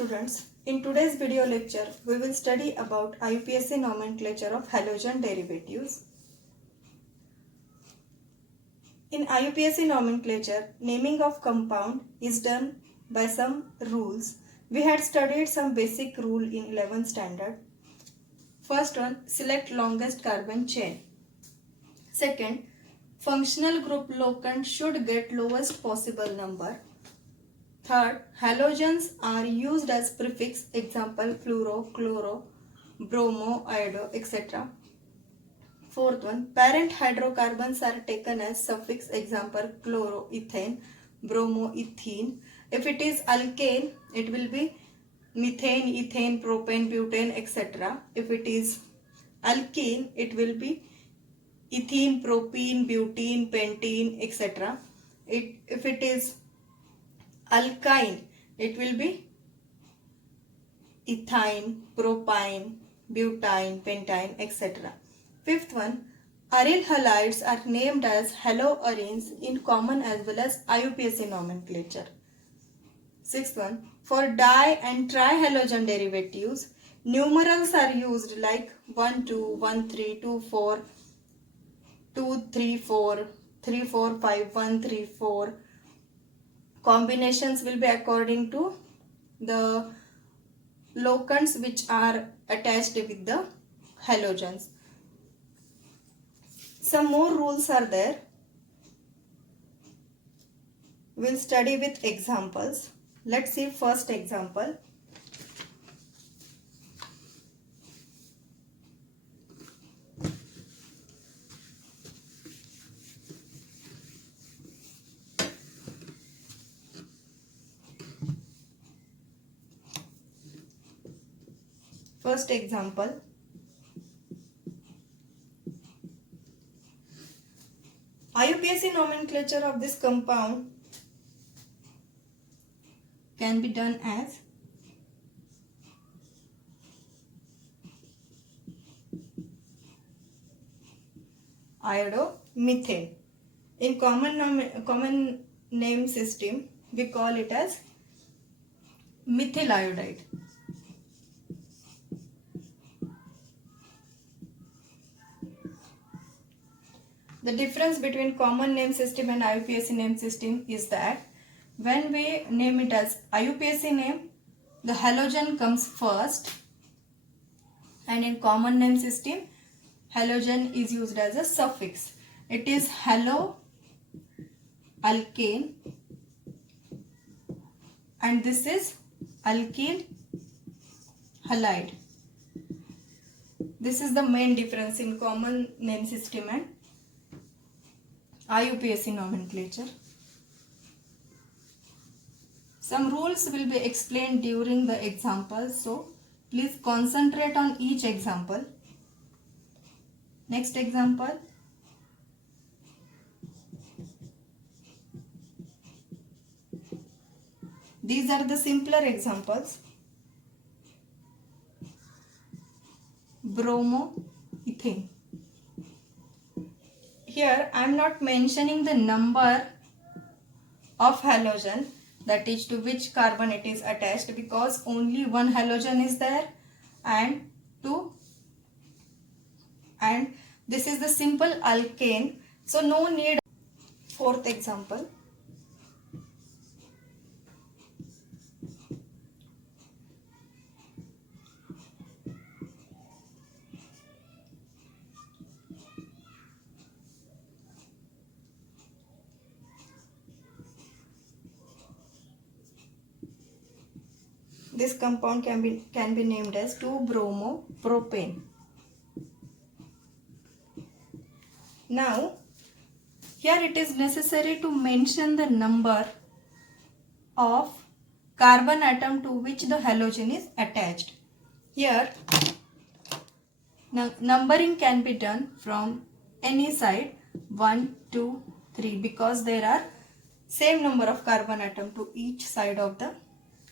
students, in today's video lecture, we will study about IUPAC nomenclature of halogen derivatives. In IUPAC nomenclature, naming of compound is done by some rules. We had studied some basic rule in 11th standard. First one, select longest carbon chain. Second, functional group locant should get lowest possible number. Third, halogens are used as prefix, example fluoro, chloro, bromo, iodo, etc. Fourth one, parent hydrocarbons are taken as suffix, example chloro, ethane, bromo, ethene. If it is alkane, it will be methane, ethane, propane, butane, etc. If it is alkene, it will be ethene, propene, butene, pentene, etc. If it is alkyne, it will be ethyne, propyne, butane, pentine, etc. Fifth one, aryl halides are named as haloarenes in common as well as IUPAC nomenclature. Sixth one, for di and trihalogen derivatives, numerals are used like 1, 2, 1, 3, 2, 4, 2, 3, 4, 3, 4, 5, 1, 3, 4. Combinations will be according to the locants which are attached with the halogens. Some more rules are there. We'll study with examples. Let's see first example. First example, IUPAC nomenclature of this compound can be done as iodomethane. In common name system, we call it as methyl iodide. The difference between common name system and IUPAC name system is that when we name it as IUPAC name, the halogen comes first, and in common name system, halogen is used as a suffix. It is halo alkane and this is alkyl halide. This is the main difference in common name system and IUPAC nomenclature. Some rules will be explained during the examples, so please concentrate on each example. Next example. These are the simpler examples. Bromoethane. Here I am not mentioning the number of halogen, that is to which carbon it is attached, because only one halogen is there and this is the simple alkane, so no need. Fourth example. This compound can be named as 2-bromopropane. Now, here it is necessary to mention the number of carbon atom to which the halogen is attached. Here, now numbering can be done from any side, 1, 2, 3, because there are same number of carbon atom to each side of the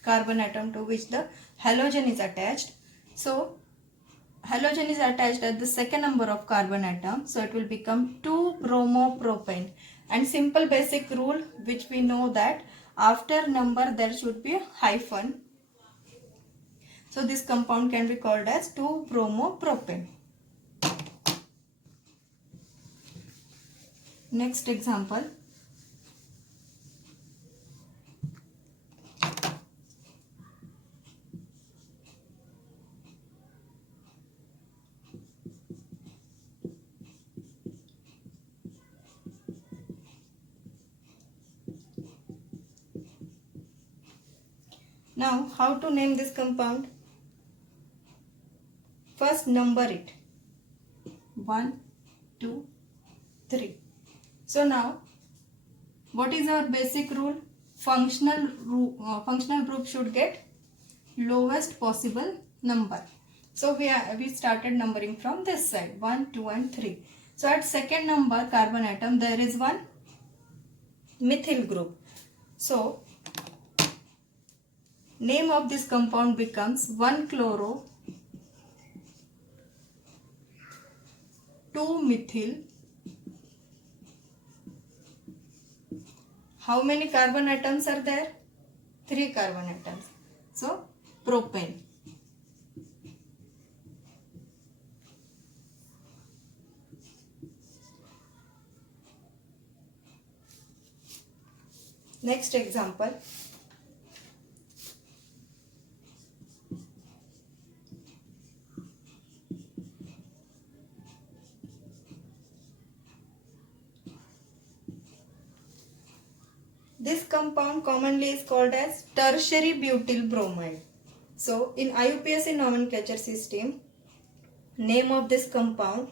carbon atom to which the halogen is attached. So halogen is attached at the second number of carbon atom, so it will become 2-bromopropane. And simple basic rule which we know that after number there should be a hyphen. So this compound can be called as 2-bromopropane. Next example. Now, how to name this compound? First, number it. 1, 2, 3. So now, what is our basic rule? Functional group should get lowest possible number. So we started numbering from this side, 1, 2 and 3. So at second number carbon atom there is one methyl group. So name of this compound becomes 1-chloro 2-methyl. How many carbon atoms are there? 3 carbon atoms. So propane. Next example. This compound commonly is called as tertiary butyl bromide. So in IUPAC nomenclature system, name of this compound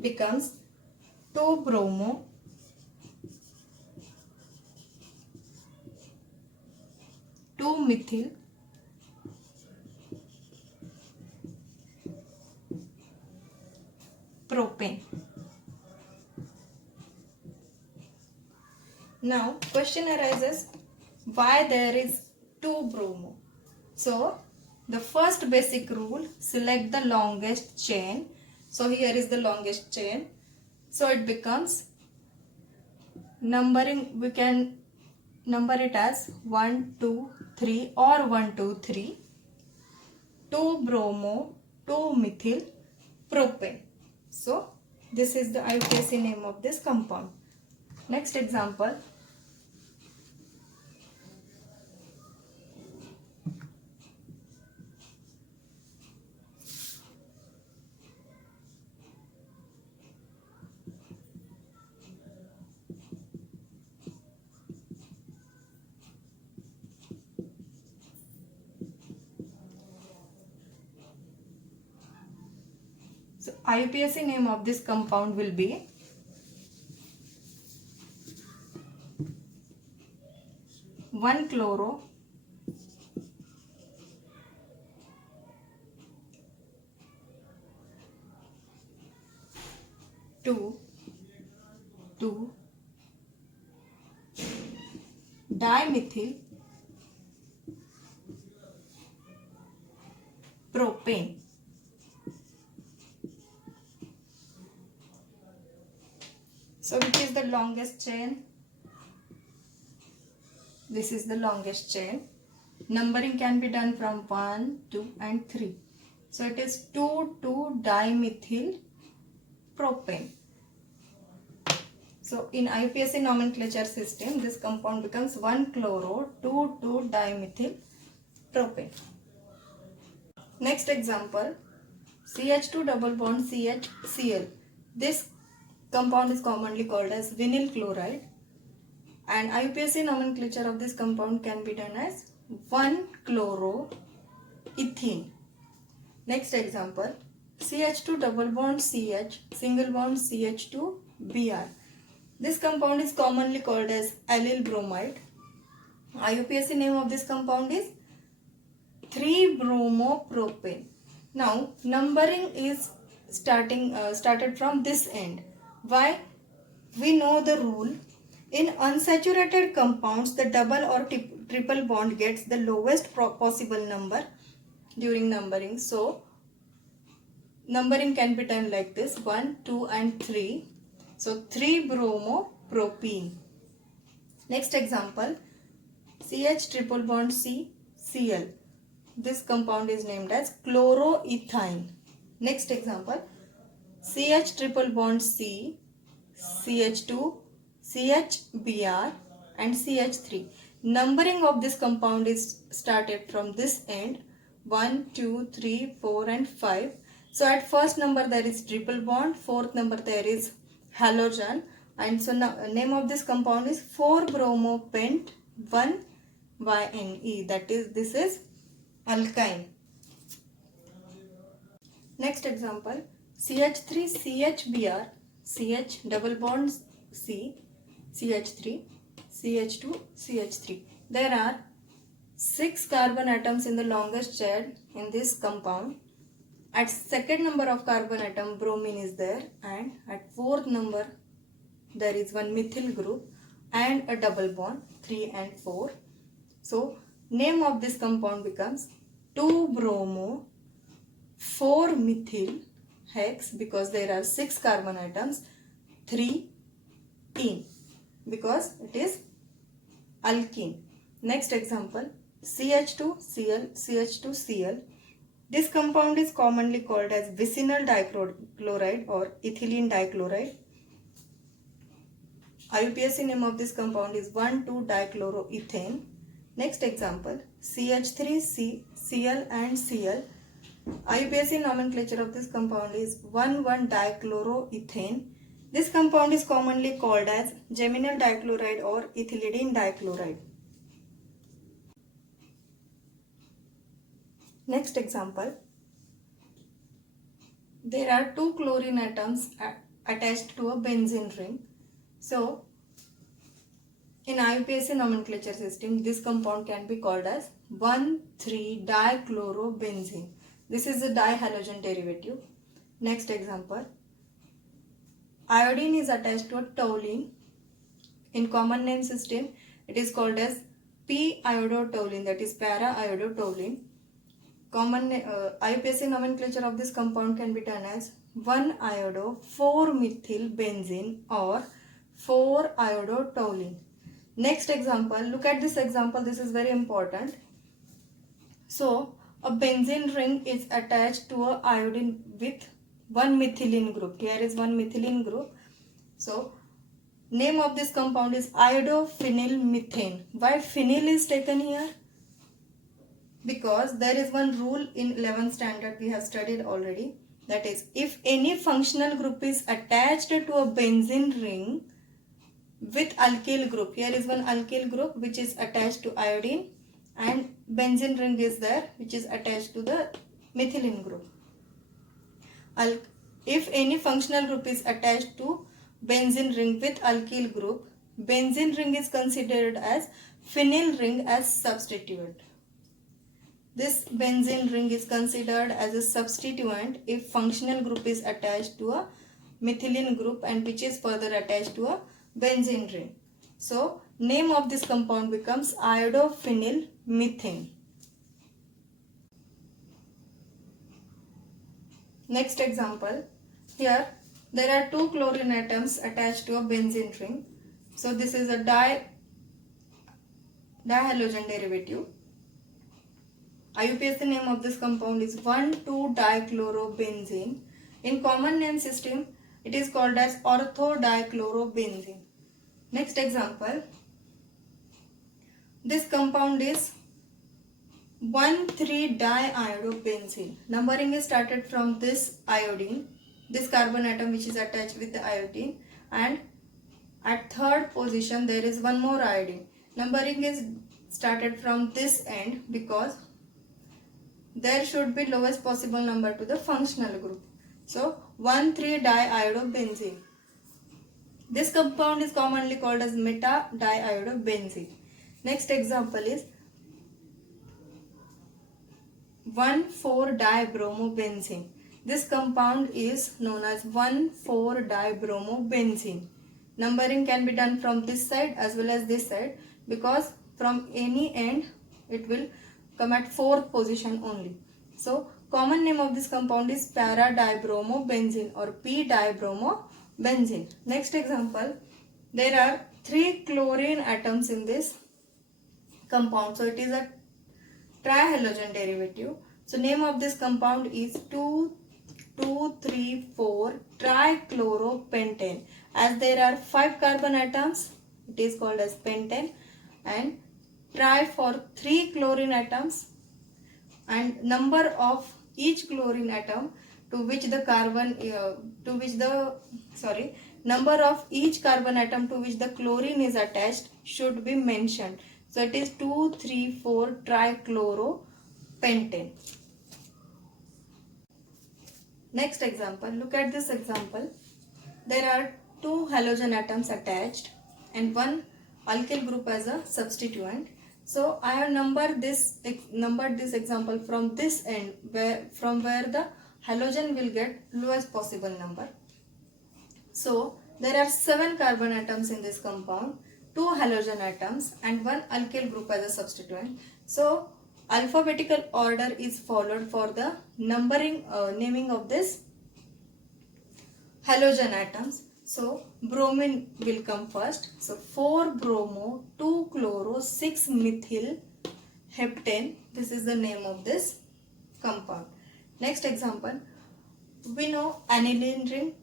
becomes 2-bromo 2-methyl propane. Now question arises, why there is 2-bromo? So the first basic rule, select the longest chain. So here is the longest chain. So it becomes numbering, we can number it as 1, 2, 3 or 1, 2, 3. 2-bromo 2-methyl propane. So this is the IUPAC name of this compound. Next example. So IUPAC name of this compound will be 1-chloro 2,2-dimethyl propane. So which is the longest chain? This is the longest chain. Numbering can be done from 1, 2 and 3. So it is 2,2-dimethyl propane. So in IUPAC nomenclature system, this compound becomes 1-chloro 2,2-dimethyl propane. Next example, CH2 double bond CHCl. This compound is commonly called as vinyl chloride, and IUPAC nomenclature of this compound can be done as 1-chloroethene. Next example, CH2 double bond CH single bond CH2 Br. This compound is commonly called as allyl bromide. IUPAC name of this compound is 3-bromopropane. Now numbering is started from this end. Why? We know the rule. In unsaturated compounds, the double or triple bond gets the lowest possible number during numbering. So numbering can be done like this: 1, 2 and 3. So 3-bromopropene. Next example, CH triple bond C Cl. this compound is named as chloroethine. Next example, CH triple bond C, CH2, CHBr and CH3. Numbering of this compound is started from this end 1, 2, 3, 4 and 5. So at first number there is triple bond, fourth number there is halogen, and so now name of this compound is 4-bromopent 1-YNE, that is this is alkyne. Next example, CH3 CHBr, CH double bond C, CH3, CH2, CH3. There are 6 carbon atoms in the longest chain in this compound. At second number of carbon atom bromine is there, and at fourth number there is one methyl group and a double bond 3 and 4. So name of this compound becomes 2-bromo 4-methyl hex, because there are 6 carbon atoms, 3-ene, because it is alkene. Next example, CH2Cl, CH2Cl. This compound is commonly called as vicinal dichloride or ethylene dichloride. IUPAC name of this compound is 1,2-dichloroethane. Next example, CH3Cl and Cl. IUPAC nomenclature of this compound is 1,1-dichloroethane. This compound is commonly called as geminal dichloride or ethylidene dichloride. Next example, there are 2 chlorine atoms attached to a benzene ring. So in IUPAC nomenclature system, this compound can be called as 1,3-dichlorobenzene. This is a dihalogen derivative. Next example, iodine is attached to a toluene. In common name system, it is called as p-iodotoluene, that is para-iodotoluene. Common IUPAC nomenclature of this compound can be done as 1-iodo-4-methylbenzene or 4-iodotoluene. Next example, look at this example, this is very important. So a benzene ring is attached to a iodine with one methylene group. Here is one methylene group. So name of this compound is iodophenylmethane. Why phenyl is taken here? Because there is one rule in 11th standard we have studied already. That is, if any functional group is attached to a benzene ring with alkyl group, here is one alkyl group which is attached to iodine, and benzene ring is there which is attached to the methylene group. If any functional group is attached to benzene ring with alkyl group, benzene ring is considered as phenyl ring as substituent. This benzene ring is considered as a substituent if functional group is attached to a methylene group and which is further attached to a benzene ring. So name of this compound becomes iodophenylmethane. Next example, here there are 2 chlorine atoms attached to a benzene ring. So this is a dihalogen derivative. IUPAC name of this compound is 1,2-dichlorobenzene. In common name system, it is called as orthodichlorobenzene. Next example, this compound is 1,3-diiodobenzene. Numbering is started from this iodine, this carbon atom which is attached with the iodine, and at third position there is one more iodine. Numbering is started from this end because there should be lowest possible number to the functional group. So 1,3-diiodobenzene. This compound is commonly called as meta-diiodobenzene. Next example is 1,4-dibromobenzene. This compound is known as 1,4-dibromobenzene. Numbering can be done from this side as well as this side, because from any end it will come at fourth position only. So common name of this compound is para-dibromobenzene or p-dibromobenzene. Next example, there are 3 chlorine atoms in this compound. So it is a trihalogen derivative. So name of this compound is 2,2,3,4 trichloropentane. As there are 5 carbon atoms, it is called as pentane, and tri for 3 chlorine atoms, and number of each chlorine atom to which the number of each carbon atom to which the chlorine is attached should be mentioned. So it is 2,3,4 trichloropentane. Next example, look at this example. There are 2 halogen atoms attached and one alkyl group as a substituent. So I have numbered this example from this end, from where the halogen will get lowest possible number. So there are 7 carbon atoms in this compound, 2 halogen atoms and one alkyl group as a substituent. So alphabetical order is followed for the naming of this halogen atoms. So bromine will come first. So 4 bromo, 2 chloro, 6 methyl heptane. This is the name of this compound. Next example, we know aniline ring,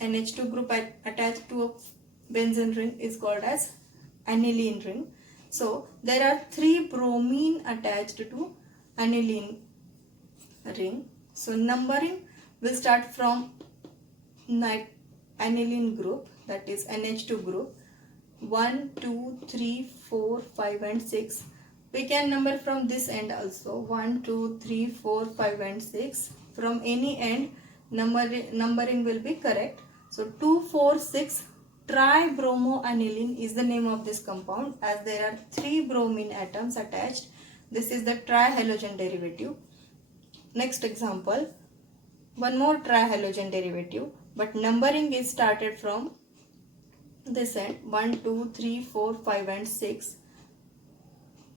NH2 group attached to a benzene ring is called as aniline ring. So there are 3 bromine attached to aniline ring. So numbering will start from aniline group, that is NH2 group, 1, 2, 3, 4, 5 and 6. We can number from this end also, 1, 2, 3, 4, 5 and 6. From any end numbering will be correct. So 2, 4, 6 tribromoaniline is the name of this compound, as there are 3 bromine atoms attached. This is the trihalogen derivative. Next example, one more trihalogen derivative, but numbering is started from this end, 1, 2, 3, 4, 5 and 6.